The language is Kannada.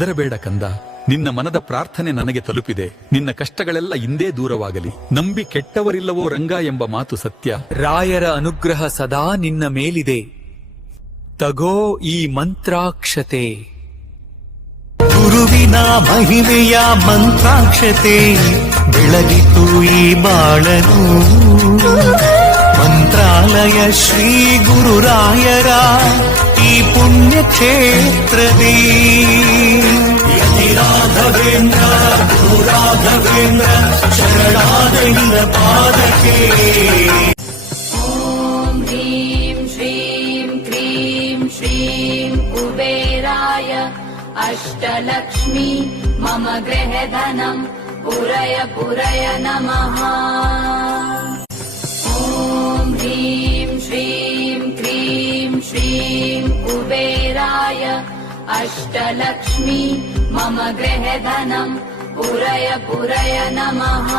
ಹೆದರಬೇಡ ಕಂದ, ನಿನ್ನ ಮನದ ಪ್ರಾರ್ಥನೆ ನನಗೆ ತಲುಪಿದೆ. ನಿನ್ನ ಕಷ್ಟಗಳೆಲ್ಲ ಇಂದೇ ದೂರವಾಗಲಿ. ನಂಬಿ ಕೆಟ್ಟವರಿಲ್ಲವೋ ರಂಗ ಎಂಬ ಮಾತು ಸತ್ಯ. ರಾಯರ ಅನುಗ್ರಹ ಸದಾ ನಿನ್ನ ಮೇಲಿದೆ. ತಗೋ ಈ ಮಂತ್ರಾಕ್ಷತೆ. ಗುರುವಿನ ಮಹಿಮೆಯ ಮಂತ್ರಾಕ್ಷತೆ ಬೆಳಗಿತು ಈ ಬಾಳನು. ಮಂತ್ರಾಲಯ ಶ್ರೀ ಗುರುರಾಯರ ಈ ಪುಣ್ಯ ಕ್ಷೇತ್ರದಿ ರಾಘವೇಂದ್ರ ಗುರು ರಾಘವೇಂದ್ರ ಶರಣಾದ ನಿನ್ನ ಪಾದಕ್ಕೆ. ಓಂ ಹ್ರೀಂ ಶ್ರೀಂ ಕ್ರೀಂ ಶ್ರೀಂ ಕುಬೇರಾಯ ಅಷ್ಟಲಕ್ಷ್ಮಿ ಮಮ ಗೃಹಧನಂ ಪುರಯ ಪುರಯ ನಮಃ. ಓಂ ಹ್ರೀಂ ಶ್ರೀಂ ಕ್ರೀಂ ಶ್ರೀಂ ಕುಬೇರಾಯ ಅಷ್ಟಲಕ್ಷ್ಮಿ ಮಮ ಗೃಹಧನಂ ಪುರಯ ಪುರಯ ನಮಃ.